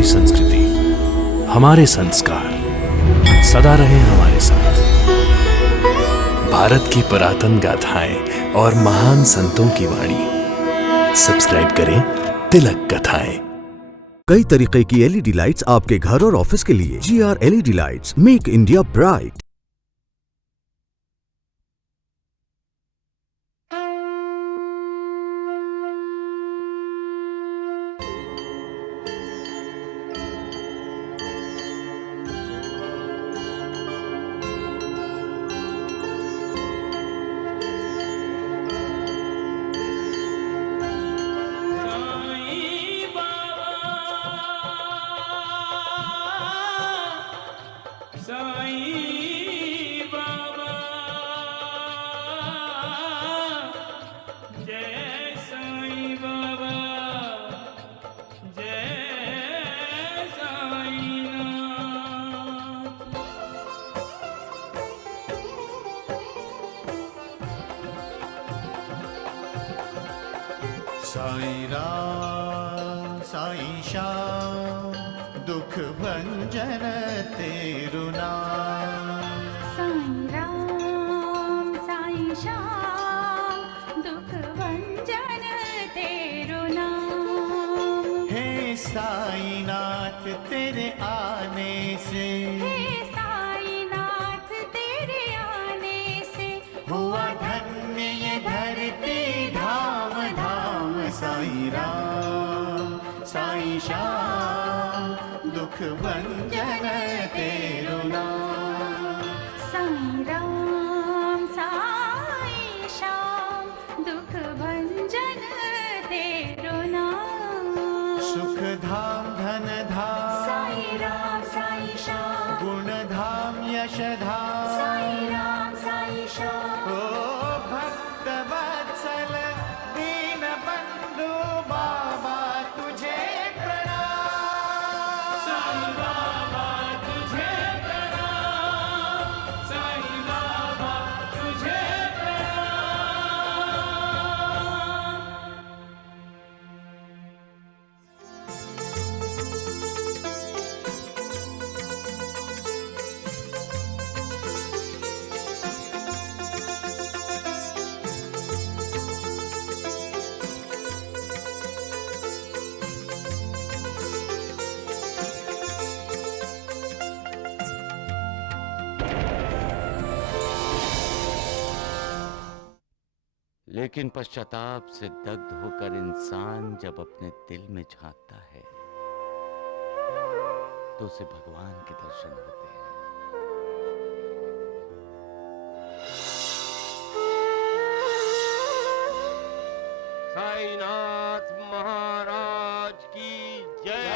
हमारी संस्कृति, हमारे संस्कार सदा रहे हमारे साथ। भारत की पुरातन गाथाएं और महान संतों की वाणी। सब्सक्राइब करें तिलक कथाएं। कई तरीके की एलईडी लाइट्स आपके घर और ऑफिस के लिए। GR LED lights, make India bright. Sai Ram Sai Shyam दुख भंजन तेरु नाम। साईं राम साईं श्याम दुख भंजन तेरु नाम। हे साईं नाथ तेरे आने से, हे साईं नाथ तेरे आने से हुआ धन्य ये धरती धाम धाम। साईं राम साईं श्याम दुख भंजन तेरु नाम। साईं राम साईं श्याम दुख भंजन तेरु नाम। सुख धाम धन धाम साईं राम साईं श्याम गुण धाम यश धाम। साईं राम साईं श्याम ओ भक्त वत्सल दीन बंधु बाबा तुझे प्रणाम। साईं बाबा तुझे प्रणाम। साईं बाबा तुझे प्रणाम। लेकिन पश्चाताप से दग्ध होकर इंसान जब अपने दिल में झांकता है तो उसे भगवान के दर्शन होते हैं। साईनाथ महाराज की जय।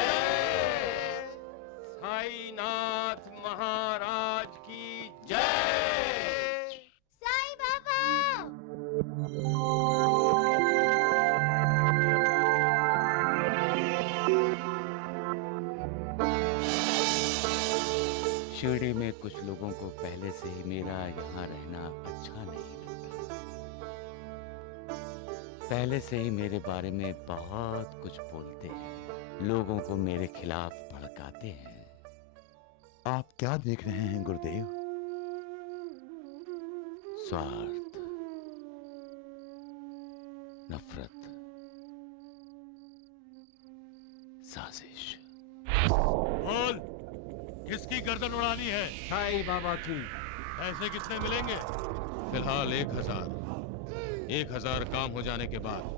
साईनाथ महाराज की जय। साईं बाबा। शिरडी में कुछ लोगों को पहले से ही मेरा यहाँ रहना अच्छा नहीं लगता। पहले से ही मेरे बारे में बहुत कुछ बोलते हैं, लोगों को मेरे खिलाफ भड़काते हैं। आप क्या देख रहे हैं गुरुदेव? स्वार्थ, नफरत, साजिश। बोल, किसकी गर्दन उड़ानी है? साईं बाबा की। पैसे कितने मिलेंगे? फिलहाल 1000। 1000 काम हो जाने के बाद।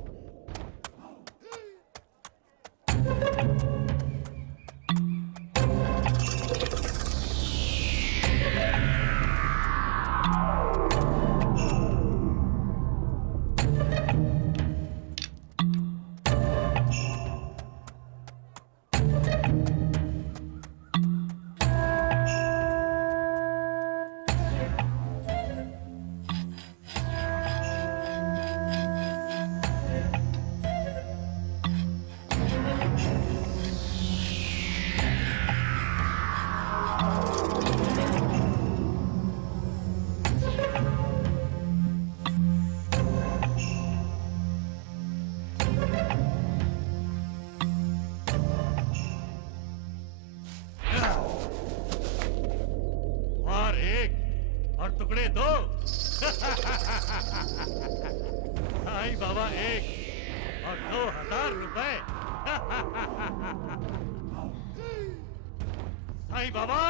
टुकड़े दो। साईं बाबा 1 और 2000 रुपए। साईं बाबा।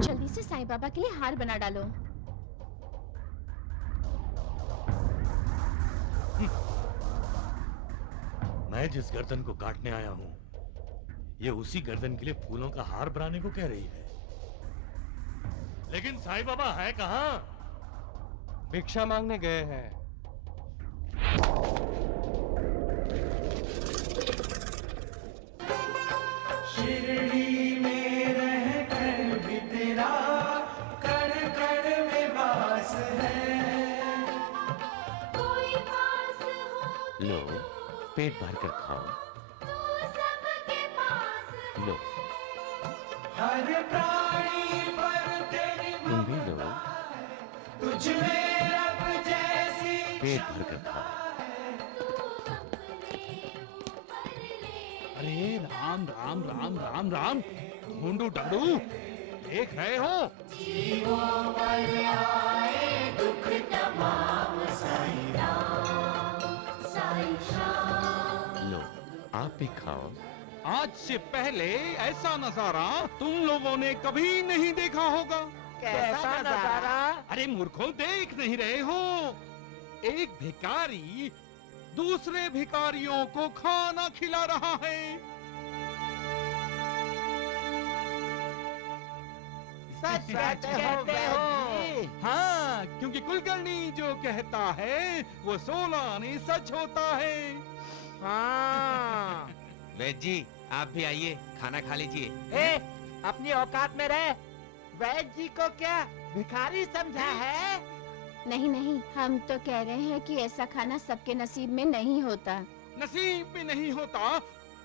जल्दी से साईं बाबा के लिए हार बना डालो। मैं जिस गर्दन को काटने आया हूं, ये उसी गर्दन के लिए फूलों का हार बनाने को कह रही है। लेकिन साईं बाबा है कहां? भिक्षा मांगने गए हैं। शिरडी में रह कर भी तेरा कण कण में वास है। कोई पास हो लो, पेट भर कर खाओ। तो सबके पास है। लो, हर प्राणी पर तेरी तुम भी लो, तुझ में रब जैसी पेट भर कर खाओ। अरे राम राम राम राम राम, ढूंढू ढूंढू, देख रहे हो? दुख तमाम साईं राम, साईं श्याम। लो, आप भी खाओ। आज से पहले ऐसा नजारा तुम लोगों ने कभी नहीं देखा होगा। कैसा नजारा? अरे मूर्खों, देख नहीं रहे हो? एक भिखारी दूसरे भिखारियों को खाना खिला रहा है। सच कहते हो? हाँ, क्योंकि कुलकर्णी जो कहता है वो 16 आने सच होता है। हाँ। वैद्य जी, आप भी आइए, खाना खा लीजिए। ए, अपनी औकात में रह। वैद्य जी को क्या भिखारी समझा है? नहीं नहीं, हम तो कह रहे हैं कि ऐसा खाना सबके नसीब में नहीं होता। नसीब में नहीं होता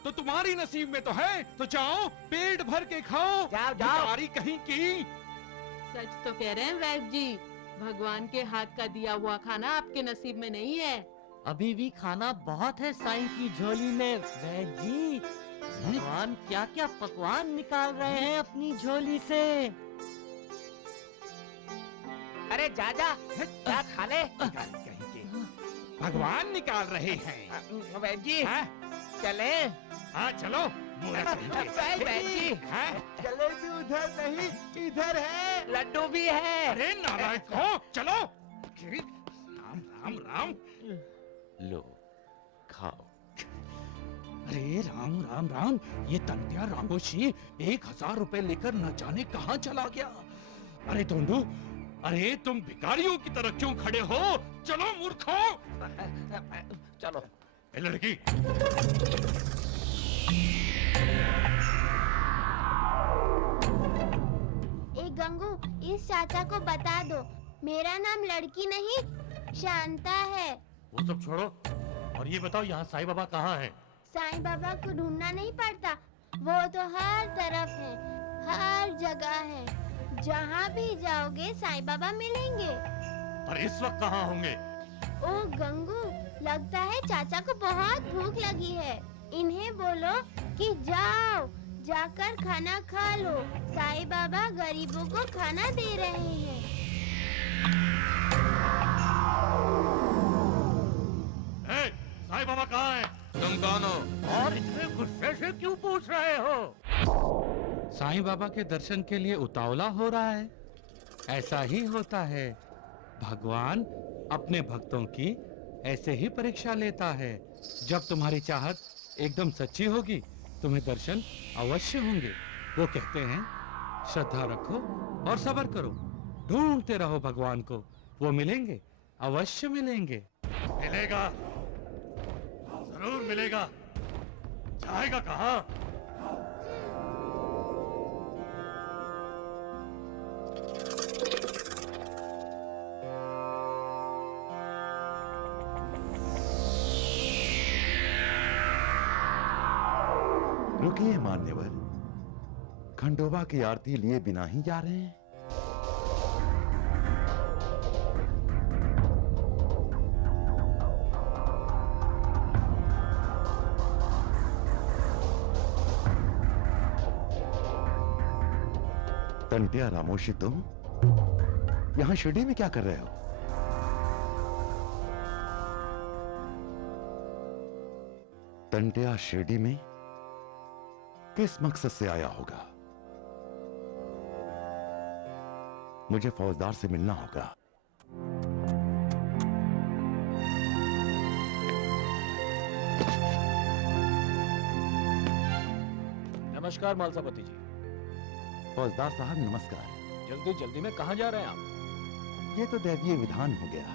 तो तुम्हारी नसीब में तो है। तो जाओ, पेट भर के खाओ। जाओ, जाओ। भिखारी कहीं की। सच तो कह रहे हैं वैद्य जी, भगवान के हाथ का दिया हुआ खाना आपके नसीब में नहीं है। अभी भी खाना बहुत है साईं की झोली में। वैद्य जी, भगवान क्या क्या पकवान निकाल रहे हैं अपनी झोली से। अरे जा जा, क्या खा ले। कहीं के भगवान निकाल रहे हैं। वैद्य जी, हाँ? चले। हाँ चलो। वैद्य जी, जलेबी उधर नहीं, इधर है। लड्डू भी है। अरे नारायण हो, चलो। राम राम राम। लो, खाओ। अरे राम राम राम, ये तंत्या रामोशी 1000 रुपए लेकर न जाने कहाँ चला गया। अरे ढूंढू, अरे तुम भिखारियों की तरह क्यों खड़े हो? चलो मूर्खों। चलो। ए लड़की, ए गंगू, इस चाचा को बता दो, मेरा नाम लड़की नहीं शांता है। वो सब छोड़ो और ये बताओ, यहाँ साईं बाबा कहाँ है? साईं बाबा को ढूंढना नहीं पड़ता, वो तो हर तरफ है, हर जगह है। जहाँ भी जाओगे साईं बाबा मिलेंगे। पर इस वक्त कहाँ होंगे? ओ गंगू, लगता है चाचा को बहुत भूख लगी है। इन्हें बोलो कि जाओ, जाकर खाना खा लो। साईं बाबा गरीबों को खाना दे रहे हैं। ए, साईं बाबा कहाँ है? तुम कौन हो? और इतने गुस्से से क्यों पूछ रहे हो? साईं बाबा के दर्शन के लिए उतावला हो रहा है। ऐसा ही होता है, भगवान अपने भक्तों की ऐसे ही परीक्षा लेता है। जब तुम्हारी चाहत एकदम सच्ची होगी, तुम्हें दर्शन अवश्य होंगे। वो कहते हैं, श्रद्धा रखो और सब्र करो, ढूंढते रहो भगवान को, वो मिलेंगे, अवश्य मिलेंगे। मिलेगा, जरूर मिलेगा। जाएगा कहाँ? रुकिए मान्यवर, खंडोबा की आरती लिए बिना ही जा रहे हैं? तंटिया रामोशी, तुम यहां शिरडी में क्या कर रहे हो? तंटिया शिरडी में किस मकसद से आया होगा? मुझे फौजदार से मिलना होगा। नमस्कार मालसापति जी। फौजदार साहब नमस्कार। जल्दी जल्दी में कहाँ जा रहे हैं आप? ये तो दैवीय विधान हो गया।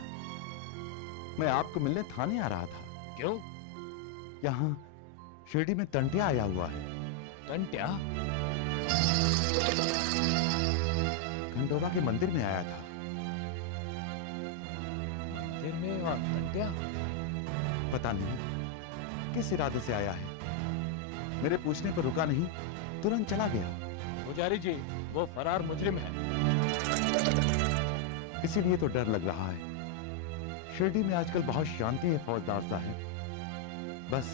मैं आपको मिलने थाने आ रहा था। क्यों? यहाँ शिरडी में तंटिया आया हुआ है। तंटिया? खंडोबा के मंदिर में आया था। मंदिर में और तंटिया? पता नहीं किस इरादे से आया है। मेरे पूछने पर रुका नहीं, तुरंत चला गया। पुजारी जी, वो फरार मुजरिम है। इसीलिए तो डर लग रहा है। शिरडी में आजकल बहुत शांति है फौजदार साहब। बस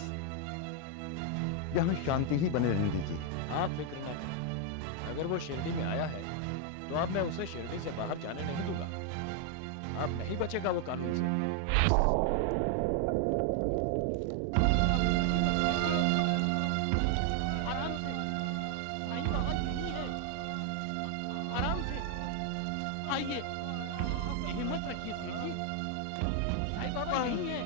यहाँ शांति ही बने रहने दीजिए। आप फिक्र न करें। अगर वो शिरडी में आया है तो अब मैं उसे शिरडी से बाहर जाने नहीं दूंगा। अब नहीं बचेगा वो कानून से। आइए, हिम्मत रखिए सेठ जी, साईं बाबा नहीं है।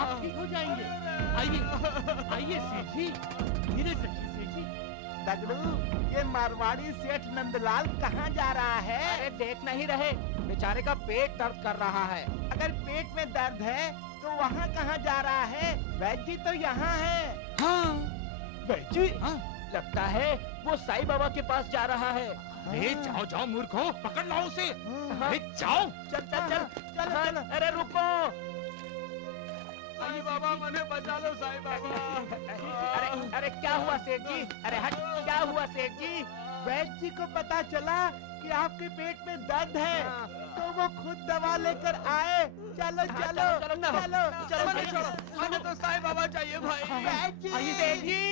आप ठीक हो जाएंगे। आइए आइए सेठ जी, धीरे से रखिए सेठ जी। दगड़ू, ये मारवाड़ी सेठ नंदलाल कहाँ जा रहा है? अरे देख नहीं रहे, बेचारे का पेट दर्द कर रहा है। अगर पेट में दर्द है तो वहाँ कहाँ जा रहा है? वैद्य जी तो यहाँ है। हाँ वैद्य जी? हाँ? लगता है वो साईं बाबा के पास जा रहा है। अरे जाओ जाओ मूर्खों, पकड़ लाओ उसे। अरे जाओ। चल चल चल चल चल। अरे रुको। साईं बाबा, मुझे बचा लो साईं बाबा। अरे अरे क्या हुआ सेठ जी? अरे हट, क्या हुआ सेठ जी? वैद्य जी को पता चला कि आपके पेट में दर्द है, तो वो खुद दवा लेकर आए। चलो चलो चलो चलो। हमें तो साईं बाबा चाहिए भाई। वैद्य जी, सेठ जी।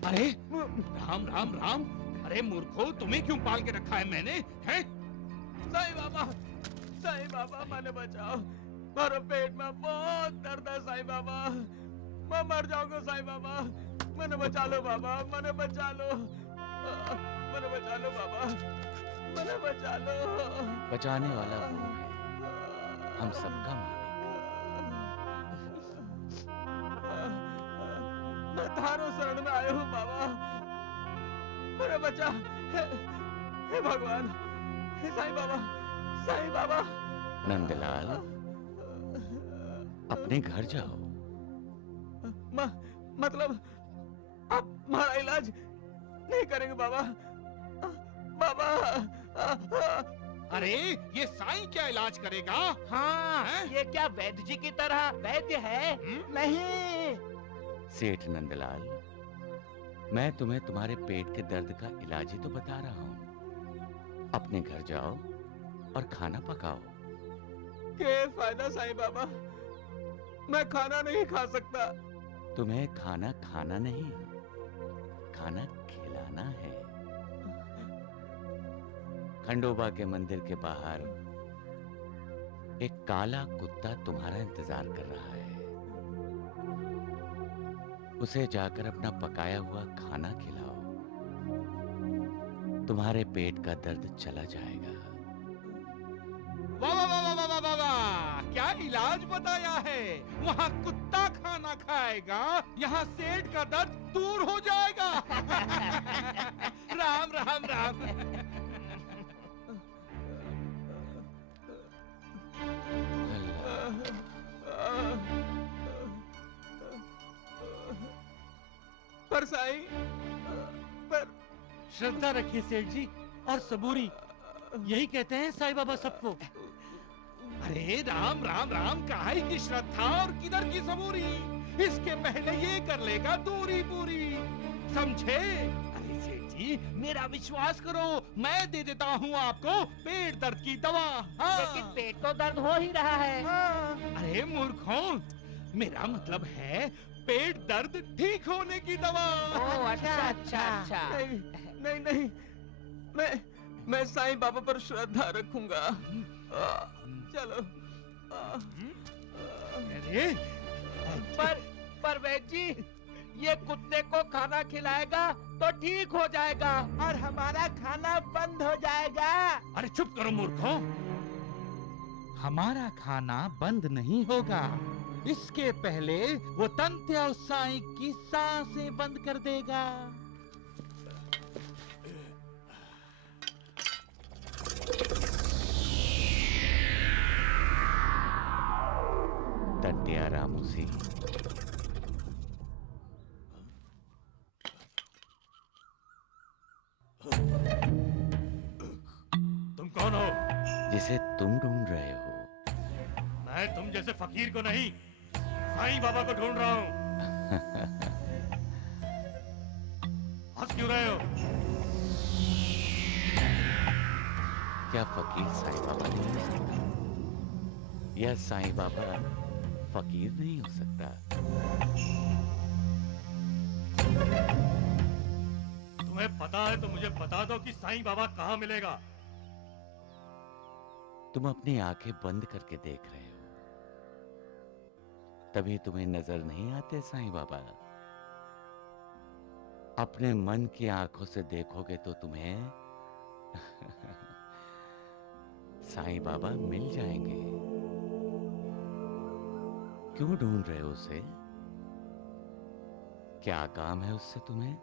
अरे राम राम राम। अरे मूर्खो, तुम्हें क्यों पाल के रखा है मैंने? हैं? साईं बाबा मैंने बचाओ। मेरे पेट में बहुत दर्द है साईं बाबा। मैं मर जाऊंगा साईं बाबा। मैंने बचा लो बाबा, मैंने बचा लो। मैंने बचा लो बाबा, मैंने बचा लो। बचाने वाला वो है, हम सबका मालिक। मैं थारो शरण में आया हूँ बाबा। मेरा बच्चा, हे भगवान, हे साईं बाबा, साईं बाबा। नंदलाल, अपने घर जाओ। मतलब आप हमारा इलाज नहीं करेंगे बाबा? बाबा। अरे ये साईं क्या इलाज करेगा? हाँ, ये क्या वैद्य जी की तरह वैद्य है? नहीं। सेठ नंदलाल, मैं तुम्हें तुम्हारे पेट के दर्द का इलाज ही तो बता रहा हूँ। अपने घर जाओ और खाना पकाओ। क्या फायदा साईं बाबा? मैं खाना नहीं खा सकता। तुम्हें खाना खाना नहीं, खाना खिलाना है। खंडोबा के मंदिर के बाहर एक काला कुत्ता तुम्हारा इंतजार कर रहा है। उसे जाकर अपना पकाया हुआ खाना खिलाओ, तुम्हारे पेट का दर्द चला जाएगा। वाह वाह वाह वाह वाह वाह वाह, क्या इलाज बताया है। वहाँ कुत्ता खाना खाएगा, यहाँ सेठ का दर्द दूर हो जाएगा। राम राम राम। पर साईं, पर श्रद्धा रखिए सेठ जी, और सबूरी। यही कहते हैं साईं बाबा सबको। अरे राम राम राम, काहे की श्रद्धा और किधर की सबूरी? इसके पहले ये कर लेगा दूरी पूरी, समझे? अरे सेठ जी, मेरा विश्वास करो, मैं दे देता हूँ आपको पेट दर्द की दवा। हाँ। लेकिन पेट तो दर्द हो ही रहा है। अरे मूर्खों, मेरा मतलब है पेट दर्द ठीक होने की दवा। ओह, अच्छा अच्छा अच्छा। नहीं नहीं नहीं, मैं साईं बाबा पर श्रद्धा रखूंगा। चलो। अरे पर वैद्य जी, ये कुत्ते को खाना खिलाएगा तो ठीक हो जाएगा और हमारा खाना बंद हो जाएगा। अरे चुप करो मूर्खों, हमारा खाना बंद नहीं होगा, इसके पहले वो तंत्या साईं की सांसें बंद कर देगा। तंटिया रामू सिंह, तुम कौन हो? जिसे तुम ढूंढ रहे हो। मैं तुम जैसे फकीर को नहीं, साईं बाबा को ढूंढ रहा हूँ। हंस क्यों रहे हो? क्या फकीर साईं बाबा नहीं हो सकता? या साईं बाबा फकीर नहीं हो सकता? तुम्हें पता है तो मुझे बता दो कि साईं बाबा कहाँ मिलेगा। तुम अपनी आंखें बंद करके देख रहे हो, तभी तुम्हें नजर नहीं आते साईं बाबा। अपने मन की आंखों से देखोगे तो तुम्हें साईं बाबा मिल जाएंगे। क्यों ढूंढ रहे हो उसे? क्या काम है उससे तुम्हें?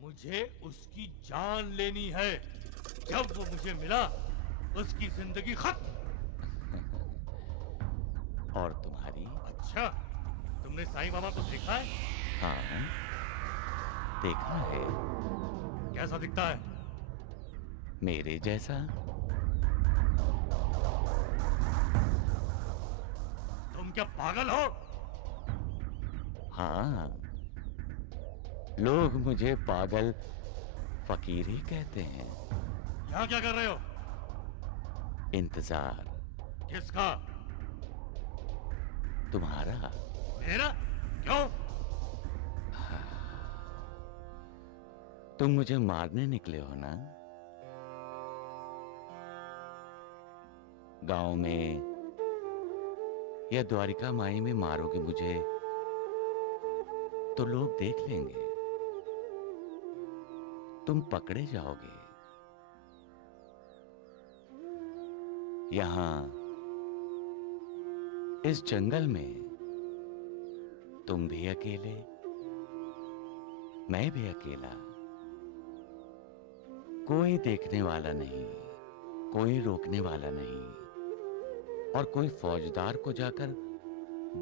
मुझे उसकी जान लेनी है। जब वो मुझे मिला, उसकी जिंदगी खत्म। और तुम्हारी? अच्छा, तुमने साईं बाबा को देखा है? हाँ, देखा है। कैसा दिखता है? मेरे जैसा। तुम क्या पागल हो? हाँ, लोग मुझे पागल फकीर ही कहते हैं। यहाँ क्या कर रहे हो? इंतजार। किसका? तुम्हारा। मेरा? क्यों? तुम मुझे मारने निकले हो ना? गांव में या द्वारिका माई में मारोगे मुझे तो लोग देख लेंगे, तुम पकड़े जाओगे। यहां इस जंगल में तुम भी अकेले, मैं भी अकेला, कोई देखने वाला नहीं, कोई रोकने वाला नहीं, और कोई फौजदार को जाकर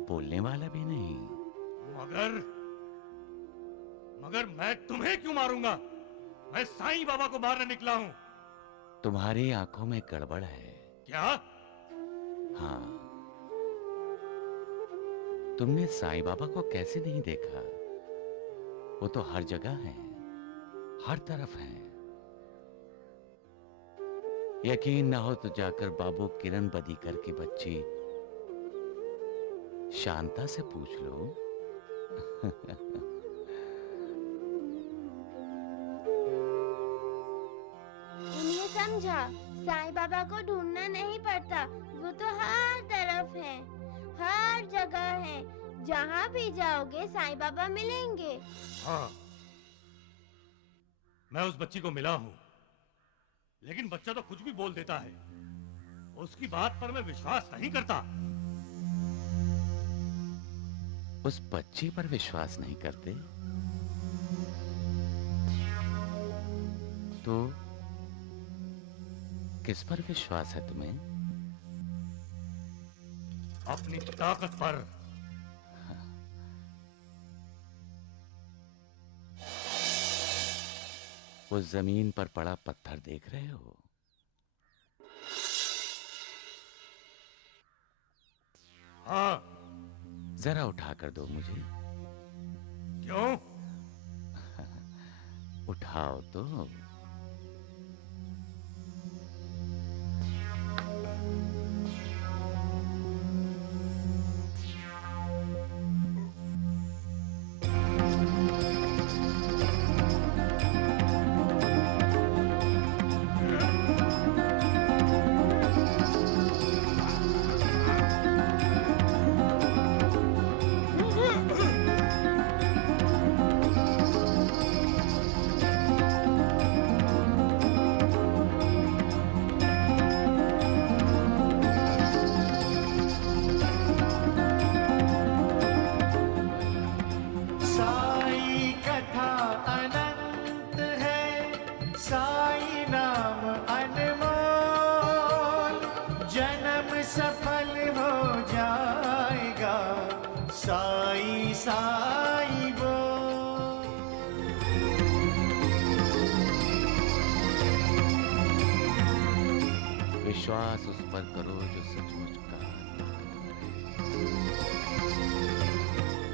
बोलने वाला भी नहीं। मगर मैं तुम्हें क्यों मारूंगा? मैं साईं बाबा को मारने निकला हूं। तुम्हारी आंखों में गड़बड़ है। क्या? हाँ, तुमने साईं बाबा को कैसे नहीं देखा? वो तो हर जगह है, हर तरफ है। यकीन ना हो तो जाकर बाबू किरण बदीकर की बच्ची शांता से पूछ लो। उन्हें समझा, साईं बाबा को ढूंढना नहीं पड़ता, वो तो हर तरफ है, हर जगह है। जहाँ भी जाओगे साईं बाबा मिलेंगे। हाँ, मैं उस बच्ची को मिला हूं, लेकिन बच्चा तो कुछ भी बोल देता है। उसकी बात पर मैं विश्वास नहीं करता। उस बच्ची पर विश्वास नहीं करते तो किस पर विश्वास है तुम्हें? अपनी ताकत पर। वो जमीन पर पड़ा पत्थर देख रहे हो? हाँ, जरा उठा कर दो मुझे। क्यों? उठाओ तो। साई कथा अनंत है, साई नाम अनमोल, जन्म सफल हो जाएगा, साई साई बोल। विश्वास उस पर करो जो सचमुच का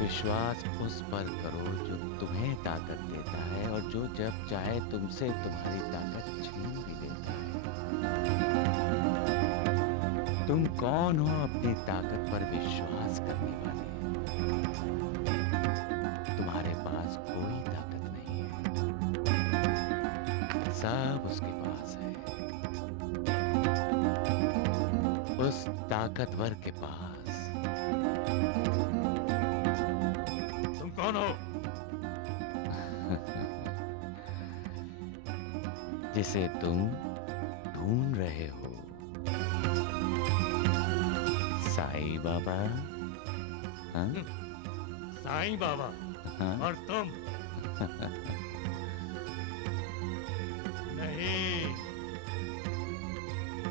विश्वास उस पर करो जो तुम्हें ताकत देता है और जो जब चाहे तुमसे तुम्हारी ताकत छीन भी लेता है। तुम कौन हो अपनी ताकत पर विश्वास करने वाले? तुम्हारे पास कोई ताकत नहीं है, सब उसके पास है, उस ताकतवर के पास। कौन हो? जिसे तुम ढूंढ रहे हो। साईं बाबा। हाँ? साईं बाबा। हाँ? और तुम? नहीं,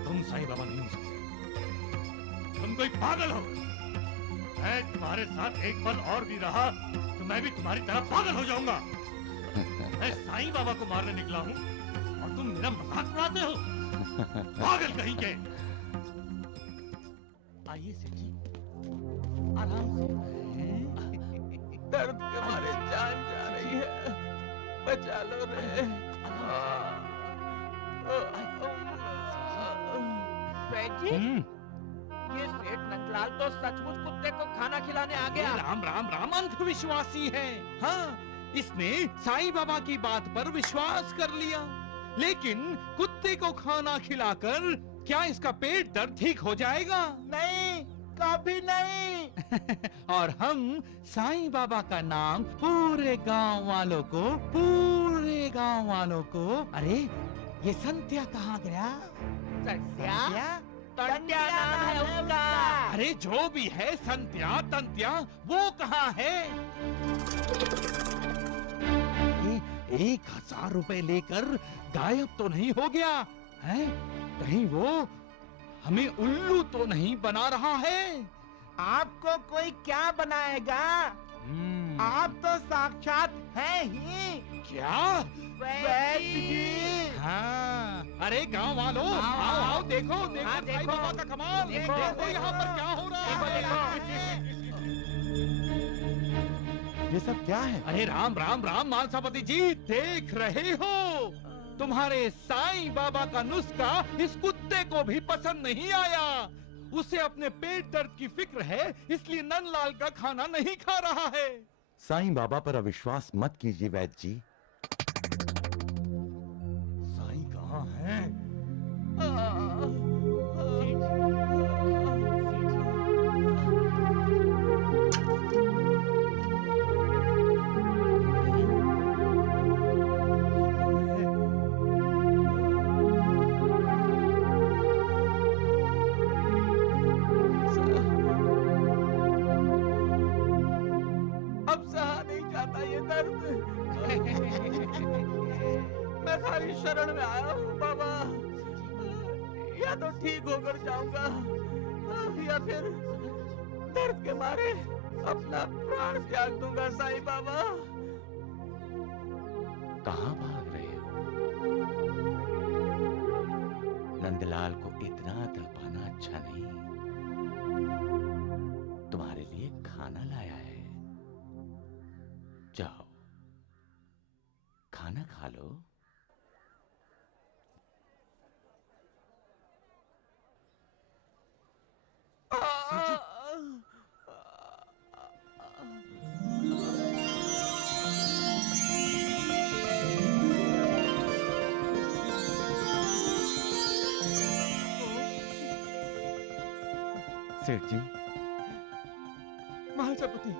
तुम साईं बाबा नहीं हो सकते। तुम कोई पागल हो। मैं तुम्हारे साथ एक पल और भी रहा तो मैं भी तुम्हारी तरह पागल हो जाऊंगा। मैं साईं बाबा को मारने निकला हूँ और तुम मेरा मजाक उड़ाते हो। पागल कहीं के। आइए सेठ जी, आराम से। दर्द के मारे जान जा रही है, बचा लो रे। सेठ जी, ये सेठ नंदलाल तो सचमुच कुत्ते को खाना खिलाने आ गया। राम राम राम, अंधविश्वासी है। हाँ, इसने साईं बाबा की बात पर विश्वास कर लिया, लेकिन कुत्ते को खाना खिलाकर क्या इसका पेट दर्द ठीक हो जाएगा? नहीं, कभी नहीं। और हम साईं बाबा का नाम पूरे गांव वालों को, अरे ये संत्या कहाँ गया? संत्या? तंत्या नाम है उसका। अरे जो भी है, संत्या तंत्या वो कहाँ है? 1,000 रुपए लेकर गायब तो नहीं हो गया है? कहीं वो हमें उल्लू तो नहीं बना रहा है? आपको कोई क्या बनाएगा? आप तो साक्षात हैं ही। क्या? वैद्य जी। हाँ, अरे गांव वालों, आओ आओ, देखो देखो साईं बाबा का कमाल। देखो यहाँ पर क्या हो रहा है। ये सब क्या है? अरे राम राम राम मानसापति जी, देख रहे हो, तुम्हारे साईं बाबा का नुस्खा इस कुत्ते को भी पसंद नहीं आया। उसे अपने पेट दर्द की फिक्र है, इसलिए नंदलाल का खाना नहीं खा रहा है। साईं बाबा पर अविश्वास मत कीजिए वैद्य जी। साईं कहाँ हैं? अब सहा नहीं जाता ये दर्द। मैं खाली शरण में आया हूँ बाबा। या तो ठीक होकर जाऊंगा या फिर दर्द के मारे अपना प्राण त्याग दूंगा साईं बाबा। कहाँ भाग रहे हो? नंदलाल को इतना तड़पाना अच्छा नहीं। तुम्हारे लिए खाना लाया है। जाओ, खाना खा लो। सेठ जी, महालसापति,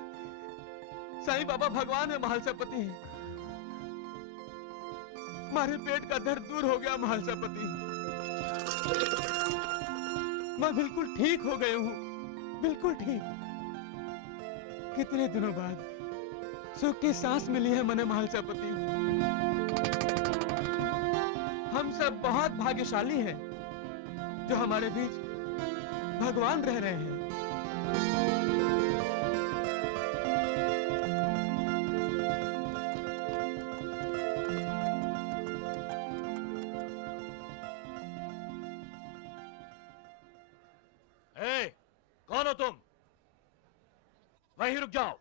साईं बाबा भगवान है महालसापति। मारे पेट का दर्द दूर हो गया महालसापति। मैं बिल्कुल ठीक हो गया हूँ, बिल्कुल ठीक। कितने दिनों बाद सुख की सांस मिली है मैंने महालसापति। हम सब बहुत भाग्यशाली हैं जो हमारे बीच भगवान रह रहे हैं। ए, कौन हो तुम? वहीं रुक जाओ।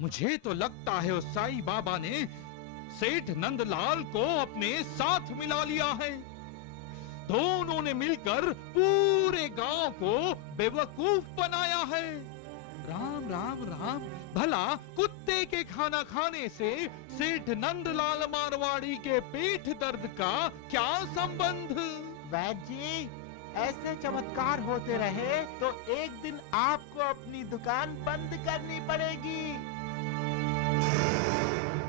मुझे तो लगता है उस साईं बाबा ने सेठ नंदलाल को अपने साथ मिला लिया है। दोनों ने मिलकर पूरे गांव को बेवकूफ बनाया है। राम राम राम, भला कुत्ते के खाना खाने से सेठ नंदलाल मारवाड़ी के पेट दर्द का क्या संबंध? वैद्य जी, ऐसे चमत्कार होते रहे तो एक दिन आपको अपनी दुकान बंद करनी पड़ेगी।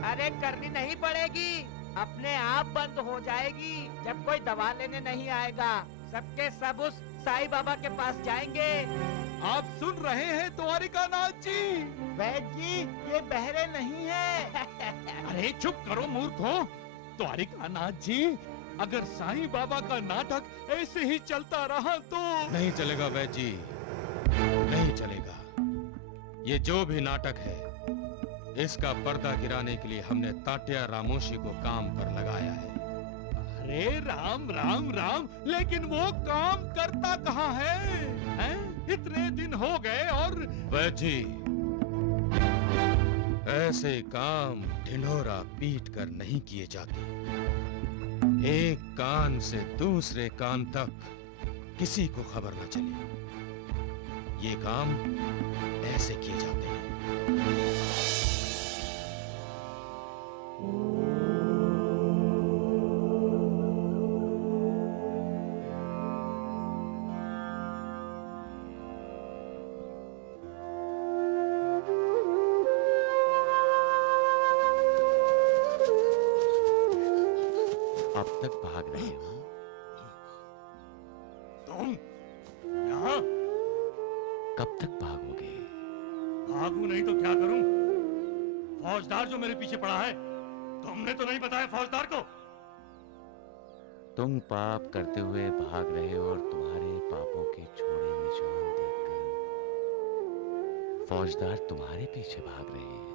अरे करनी नहीं पड़ेगी, अपने आप बंद हो जाएगी जब कोई दवा लेने नहीं आएगा। सबके सब उस साईं बाबा के पास जाएंगे। आप सुन रहे हैं द्वारिकानाथ जी? वैद्य जी, ये बहरे नहीं है। अरे चुप करो मूर्खों। द्वारिकानाथ जी, अगर साईं बाबा का नाटक ऐसे ही चलता रहा तो नहीं चलेगा वैद्य जी, नहीं चलेगा। ये जो भी नाटक है, इसका पर्दा गिराने के लिए हमने ताटिया रामोशी को काम पर लगाया है। अरे राम राम राम, लेकिन वो काम करता कहाँ है? हैं? इतने दिन हो गए और वैद्य जी, ऐसे काम ढिंढोरा पीट कर नहीं किए जाते। एक कान से दूसरे कान तक किसी को खबर न चले। ये काम ऐसे किए जाते हैं। अब तक भाग रहे हो? तुम यहाँ? कब तक भागोगे? भागू नहीं तो क्या करूं? फौजदार जो मेरे पीछे पड़ा है, तुमने तो नहीं बताया फौजदार को? तुम पाप करते हुए भाग रहे हो और तुम्हारे पापों के छोड़े निशान देखकर फौजदार तुम्हारे पीछे भाग रहे हैं।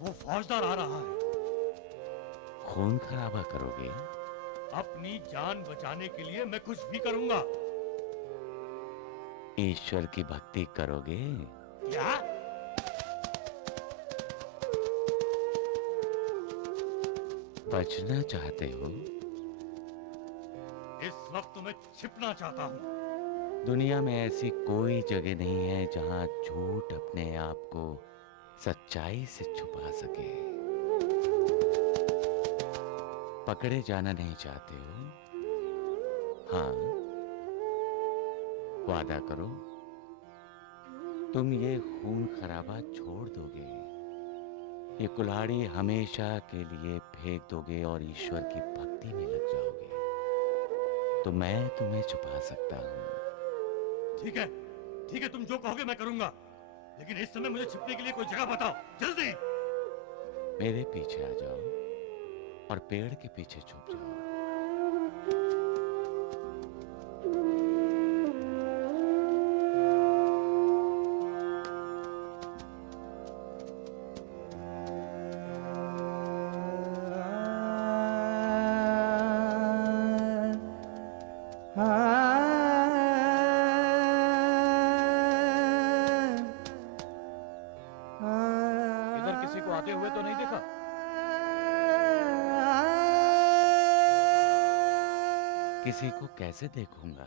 वो फौजदार आ रहा है। खून खराबा करोगे? अपनी जान बचाने के लिए मैं कुछ भी करूंगा। ईश्वर की भक्ति करोगे? क्या? बचना चाहते हो? इस वक्त मैं छिपना चाहता हूँ। दुनिया में ऐसी कोई जगह नहीं है जहां झूठ अपने आप को सच्चाई से छुपा सके। पकड़े जाना नहीं चाहते हो? हाँ, वादा करो तुम ये खून खराबा छोड़ दोगे। ये कुल्हाड़ी हमेशा के लिए फेंक दोगे और ईश्वर की भक्ति में लग जाओगे तो मैं तुम्हें छुपा सकता हूँ। ठीक है, ठीक है, तुम जो कहोगे मैं करूंगा, लेकिन इस समय मुझे छिपने के लिए कोई जगह बताओ, जल्दी। मेरे पीछे आ जाओ और पेड़ के पीछे छुप जाओ। इधर किसी को आते हुए तो नहीं देखा? किसी को कैसे देखूंगा?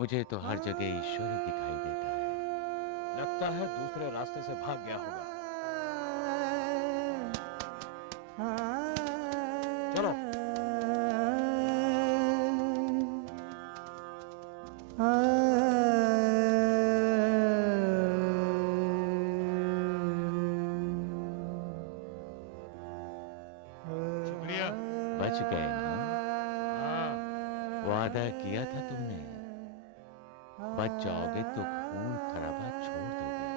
मुझे तो हर जगह ईश्वर ही दिखाई देता है। लगता है दूसरे रास्ते से भाग गया होगा। चलो। शुक्रिया। बच गए ना? वादा किया था तुमने, बच जाओगे तो खून खराबा छोड़ दोगे,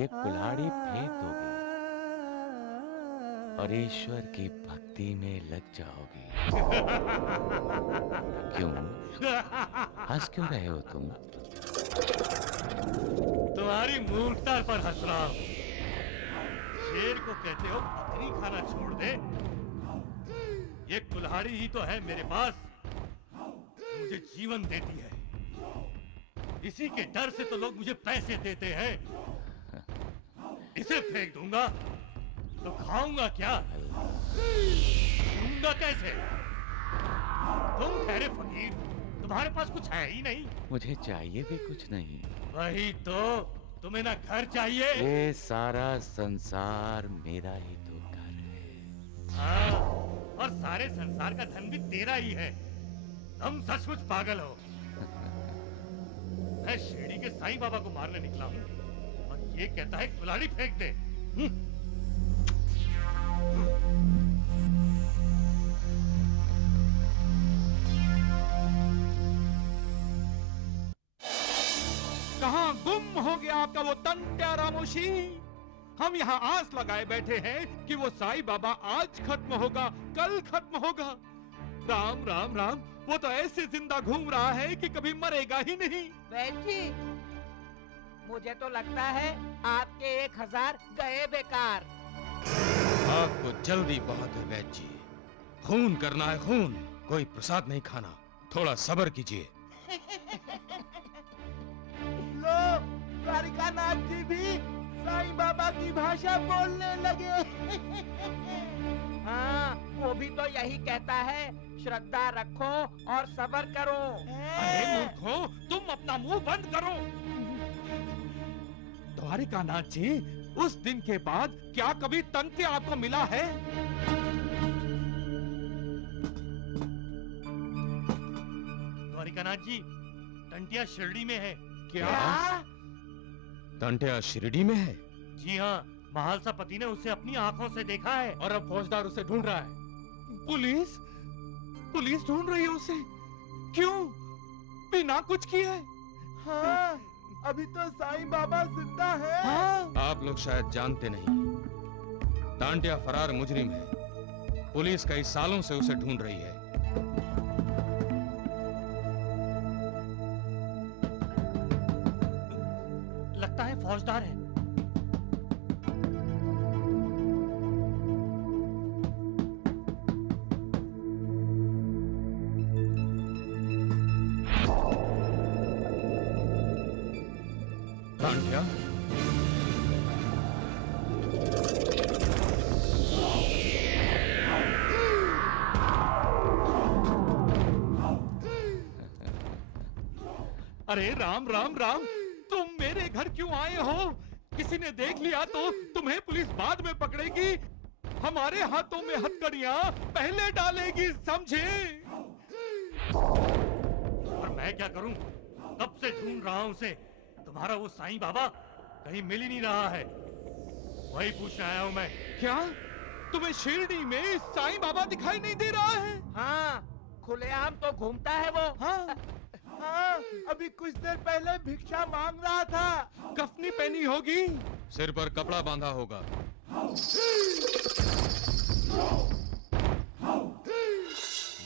ये कुल्हाड़ी फेंक दोगे और ईश्वर की भक्ति में लग जाओगे। क्यों हंस क्यों रहे हो तुम? तुम्हारी मूर्खता पर हंस रहा हूं। शेर को कहते हो बकरी खाना छोड़ दे, ये कुल्हाड़ी ही तो है मेरे पास, मुझे जीवन देती है। इसी के डर से तो लोग मुझे पैसे देते हैं। इसे फेंक दूंगा तो खाऊंगा क्या? दूंगा कैसे? तुम ठहरे फकीर, तुम्हारे पास कुछ है ही नहीं। मुझे चाहिए भी कुछ नहीं। वही तो, तुम्हें ना घर चाहिए। ये सारा संसार मेरा ही तो घर है। हाँ, और सारे संसार का धन भी तेरा ही है। तुम सचमुच पागल हो। मैं शिरडी के साईं बाबा को मारने निकला हूँ और ये कहता है कुल्हाड़ी फेंक दे। कहाँ गुम हो गया आपका वो तंत्या रामोशी? हम यहाँ आस लगाए बैठे हैं कि वो साईं बाबा आज खत्म होगा, कल खत्म होगा। राम राम राम, वो तो ऐसे जिंदा घूम रहा है कि कभी मरेगा ही नहीं। वैद जी, मुझे तो लगता है आपके 1000 गए बेकार। आपको जल्दी बहुत है वैद्य जी, खून करना है खून, कोई प्रसाद नहीं खाना, थोड़ा सब्र कीजिए। लो, द्वारिकानाथ जी भी साईं बाबा की भाषा बोलने लगे। हाँ, वो भी तो यही कहता है, श्रद्धा रखो और सब्र करो। अरे मूर्खों, तुम अपना मुंह बंद करो। द्वारिकानाथ जी, उस दिन के बाद क्या कभी तंत्या आपको मिला है? द्वारिकानाथ जी, टंटिया शिरडी में है। क्या? तंत्या शिरडी में है? जी हाँ, महालसा पति ने उसे अपनी आंखों से देखा है। और अब फौजदार उसे ढूंढ रहा है। पुलिस? पुलिस ढूंढ रही है उसे? क्यों? बिना कुछ किए? हाँ, अभी तो साईं बाबा जिंदा है। हाँ? आप लोग शायद जानते नहीं, टांटिया फरार मुजरिम है, पुलिस कई सालों से उसे ढूंढ रही है। लगता है फौजदार है। टांटिया, अरे राम राम राम, तुम मेरे घर क्यों आए हो? किसी ने देख लिया तो तुम्हें पुलिस बाद में पकड़ेगी, हमारे हाथों में हथकड़ियां पहले डालेगी, समझे? और मैं क्या करूं? कब से ढूंढ रहा हूं उसे। तुम्हारा वो साईं बाबा कहीं मिल ही नहीं रहा है। वही पूछने आया हूँ मैं। क्या तुम्हें शिरडी में साईं बाबा दिखाई नहीं दे रहा है? हाँ, खुलेआम तो घूमता है वो। हाँ, हाँ, अभी कुछ देर पहले भिक्षा मांग रहा था। कफनी पहनी होगी, सिर पर कपड़ा बांधा होगा।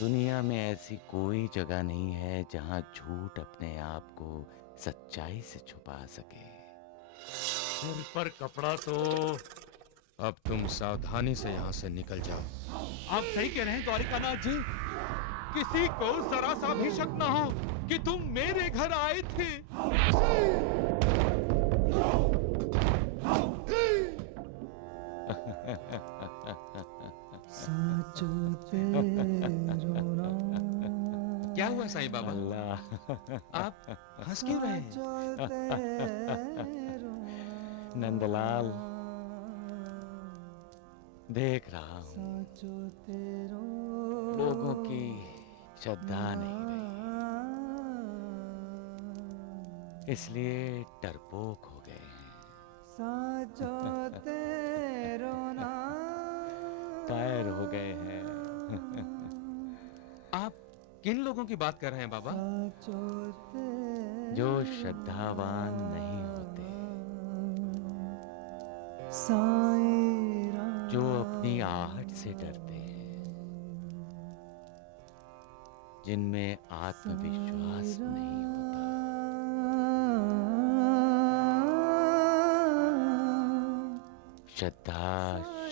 दुनिया में ऐसी कोई जगह नहीं है जहां झूठ अपने आप को सच्चाई से छुपा सके। सिर पर कपड़ा तो। अब तुम सावधानी से यहाँ से निकल जाओ। आप सही कह रहे हैं द्वारिकानाथ जी। किसी को जरा सा भी शक न हो कि तुम मेरे घर आए थे। क्या हुआ साईं बाबा? आप हंस क्यों रहे हैं? नंदलाल, देख रहा हूँ लोगों की श्रद्धा नहीं रही, इसलिए डरपोक हो गए हैं। कायर हो गए हैं। आप किन लोगों की बात कर रहे हैं बाबा? जो श्रद्धावान नहीं होते, जो अपनी आहट से डरते हैं, जिनमें आत्मविश्वास नहीं होता। श्रद्धा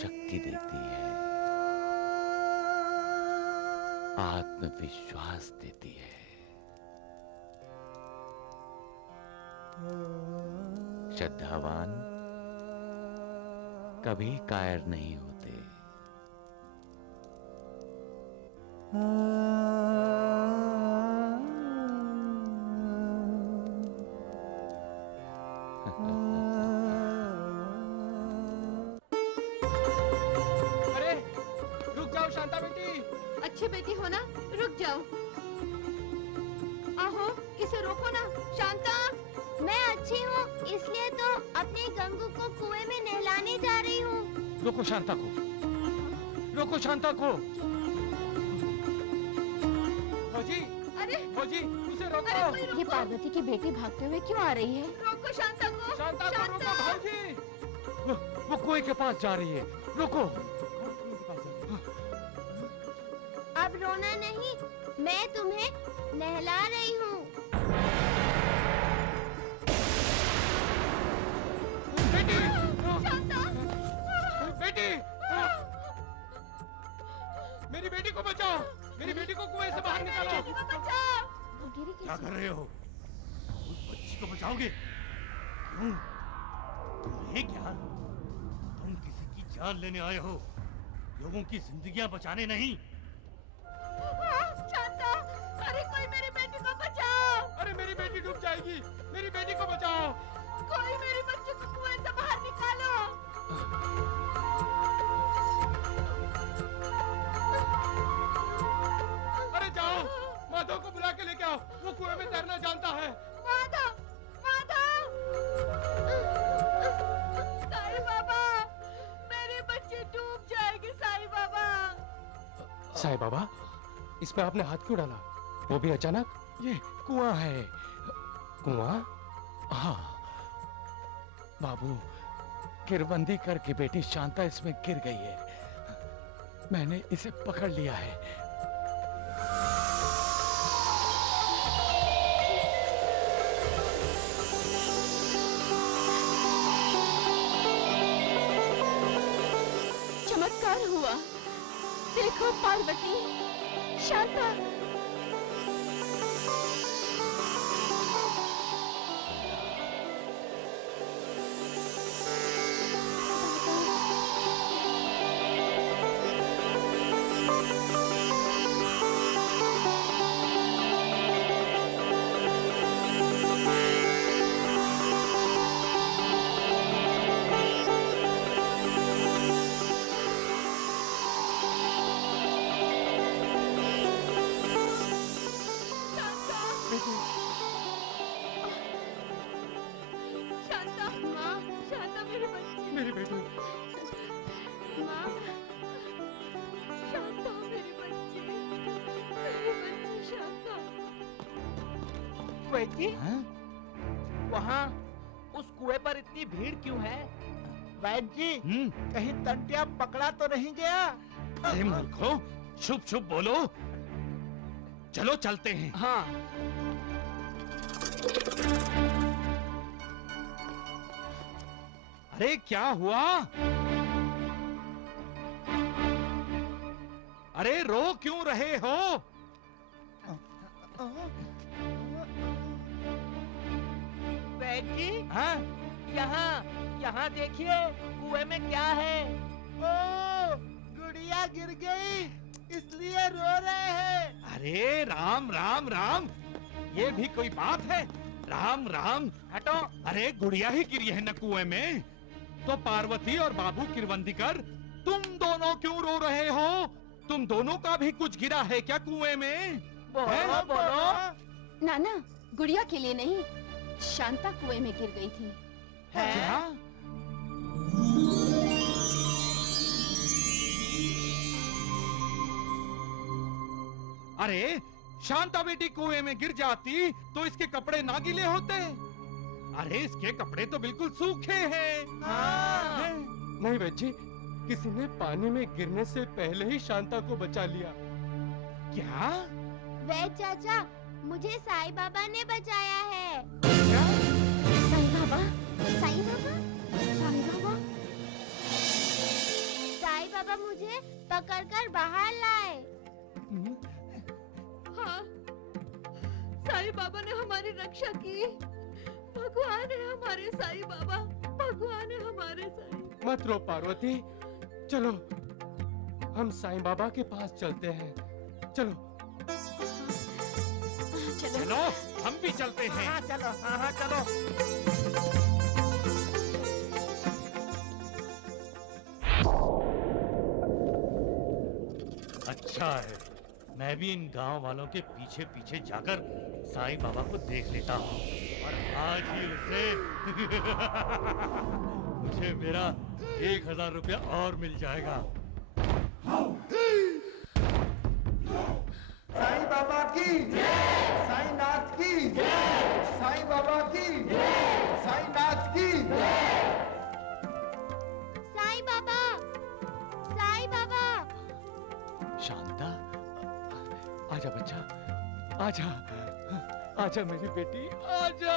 शक्ति देती है, आत्मविश्वास देती है। श्रद्धावान कभी कायर नहीं होते। अरे रुक जाओ शांता बेटी। अच्छी बेटी हो ना, रुक जाओ। आहो, इसे रोको ना। शांता, मैं अच्छी हूँ, इसलिए तो अपने गंगू को कुएं में नहलाने जा रही हूँ। रोको शांता को, रोको शांता को। फौजी, अरे फौजी, उसे रोको। ये पार्वती की बेटी भागते हुए क्यों आ रही है? रोको शांता को। शांता को रोको भाजी। वो कुएं के पास जा रही है, रोको। अब रोना नहीं, मैं तुम्हें नहला रही हूँ। बेटी, मेरी बेटी को बचाओ, मेरी बेटी को कुएं से बाहर निकालो। क्या कर रहे हो? उस बच्ची को बचाओगे? क्यों? तुम्हें क्या? तुम किसी की जान लेने आए हो, लोगों की जिंदगियां बचाने नहीं। शांता, अरे कोई मेरी बेटी को बचाओ। अरे मेरी बेटी डूब जाएगी, मेरी बेटी को बचाओ। कोई मेरी बच्ची को कुएं से बाहर निकालो। अरे जाओ, माधव को बुला के लेके आओ, वो कुएं में तैरना जानता है। माधव, माधव! साईं बाबा, मेरी बच्ची डूब जाएगी साईं बाबा। साईं बाबा, इस पे आपने हाथ क्यों डाला? वो भी अचानक? ये कुआं है। कुआं? हाँ बाबू, गिरबंदी करके बेटी शांता इसमें गिर गई है। मैंने इसे पकड़ लिया है। चमत्कार हुआ। देखो पार्वती, शांता। शांता, वैद जी वहाँ उस कुएं पर इतनी भीड़ क्यों है? वैद जी कहीं तंटिया पकड़ा तो नहीं गया? अरे मूर्खों, शुभ शुभ बोलो। चलो चलते हैं। हाँ। अरे क्या हुआ? अरे रो क्यों रहे हो? वैद जी हाँ? यहाँ देखिए कुएं में क्या है? ओ, गुड़िया गिर गई इसलिए रो रहे हैं। अरे राम राम राम, ये भी कोई बात है? राम राम हटो। अरे गुड़िया ही गिरी है न कुएं में, तो पार्वती और बाबू किरवंदीकर तुम दोनों क्यों रो रहे हो? तुम दोनों का भी कुछ गिरा है क्या कुएं में? बोलो बोलो। नाना, गुड़िया के लिए नहीं, शांता कुएं में गिर गई थी। क्या? अरे शांता बेटी कुएं में गिर जाती तो इसके कपड़े ना गीले होते? अरे इसके कपड़े तो बिल्कुल सूखे हैं। हाँ। नहीं बच्ची, किसी ने पानी में गिरने से पहले ही शांता को बचा लिया। क्या? वैद चाचा, मुझे साईं बाबा ने बचाया है। साईं बाबा? साईं बाबा? साईं बाबा? साईं बाबा मुझे पकड़कर बाहर लाए। हाँ, साईं बाबा ने हमारी रक्षा की। भगवान है हमारे साईं बाबा, भगवान है हमारे साईं। मत रो पार्वती, चलो हम साईं बाबा के पास चलते हैं। चलो चलो हम भी चलते हैं। हाँ चलो, हाँ चलो। अच्छा है, मैं भी इन गांव वालों के पीछे पीछे जाकर साईं बाबा को देख लेता हूँ और आज ही उसे मुझे मेरा 1000 रुपया और मिल जाएगा। साईं बाबा की जय, साईं नाथ की जय, साईं बाबा की जय, साईं नाथ की जय। साईं बाबा, साईं बाबा। शांता, आजा बच्चा, आजा, आजा मेरी बेटी, आजा।